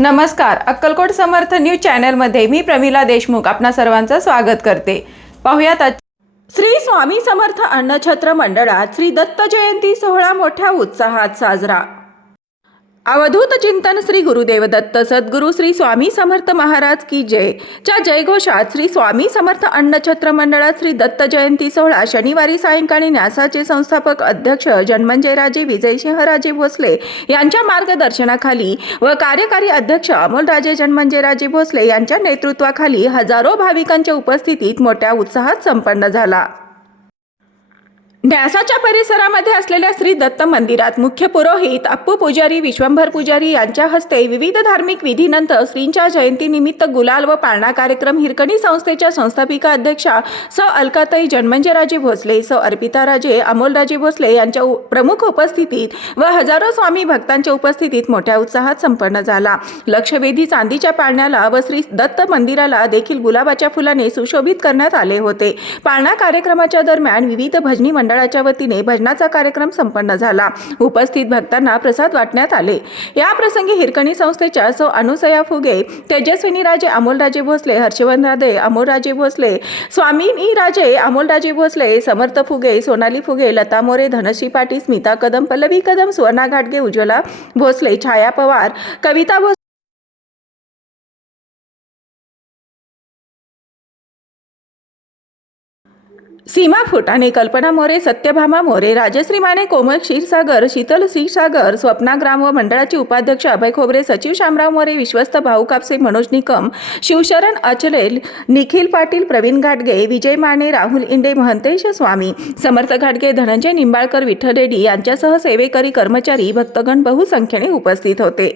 नमस्कार अक्कलकोट समर्थ न्यूज चॅनलमध्ये मी प्रमिला देशमुख आपणा सर्वांचं स्वागत करते. पाहुयात श्री स्वामी समर्थ अन्नछत्र मंडळात श्री दत्त जयंती सोहळा मोठ्या उत्साहात साजरा. अवधूत चिंतन श्री गुरुदेव दत्त सद्गुरू श्री स्वामी समर्थ महाराज की जय. च्या जयघोषात श्री स्वामी समर्थ अन्नछत्र मंडळात श्री दत्त जयंती सोहळा शनिवारी सायंकाळी न्यासाचे संस्थापक अध्यक्ष जन्मंजयराजे विजयसिंहराजे भोसले यांच्या मार्गदर्शनाखाली व कार्यकारी अध्यक्ष अमोलराजे जन्मंजयराजे भोसले यांच्या नेतृत्वाखाली हजारो भाविकांच्या उपस्थितीत मोठ्या उत्साहात संपन्न झाला. न्यासाच्या परिसरामध्ये असलेल्या श्री दत्त मंदिरात मुख्य पुरोहित अप्पू पुजारी विश्वंभर पुजारी यांच्या हस्ते विविध धार्मिक विधीनंतर श्रींच्या जयंतीनिमित्त गुलाल व पाळणा कार्यक्रम हिरकणी संस्थेच्या संस्थापिका अध्यक्षा स. अलकाताई जन्मंजयराजे भोसले स. अर्पिताराजे अमोलराजे भोसले यांच्या प्रमुख उपस्थितीत व हजारो स्वामी भक्तांच्या उपस्थितीत मोठ्या उत्साहात संपन्न झाला. लक्षवेधी चांदीच्या पाळण्याला व श्री दत्त मंदिराला देखील गुलाबाच्या फुलाने सुशोभित करण्यात आले होते. पाळणा कार्यक्रमाच्या दरम्यान विविध भजनी मंडळ मंडळाच्या वतीने भजनाचा कार्यक्रम संपन्न झाला. उपस्थित भक्तांना प्रसाद वाटण्यात आले. या प्रसंगी हिरकणी संस्थेच्या सौ अनुसया फुगे तेजस्विनी राजे अमोलराजे भोसले हर्षवर्धन राधे अमोलराजे भोसले स्वामीनी राजे अमोलराजे भोसले समर्थ फुगे सोनाली फुगे लता मोरे धनश्री पाटील स्मिता कदम पल्लवी कदम सुवर्णा घाटगे उज्ज्वला भोसले छाया पवार कविता भोसले सीमा फुटाणे कल्पना मोरे सत्यभामा मोरे राजश्री माने कोमल क्षीरसागर शीतल क्षीरसागर स्वप्ना ग्राम व मंडळाचे उपाध्यक्ष अभय खोबरे सचिव शामराव मोरे विश्वस्त भाऊ कापसे मनोज निकम शिवशरण अचलेल निखिल पाटील प्रवीण घाटगे विजय माने राहुल इंडे महंतेश स्वामी समर्थ घाटगे धनंजय निंबाळकर विठ्ठल रेड्डी यांच्यासह सेवेकरी कर्मचारी भक्तगण बहुसंख्येने उपस्थित होते.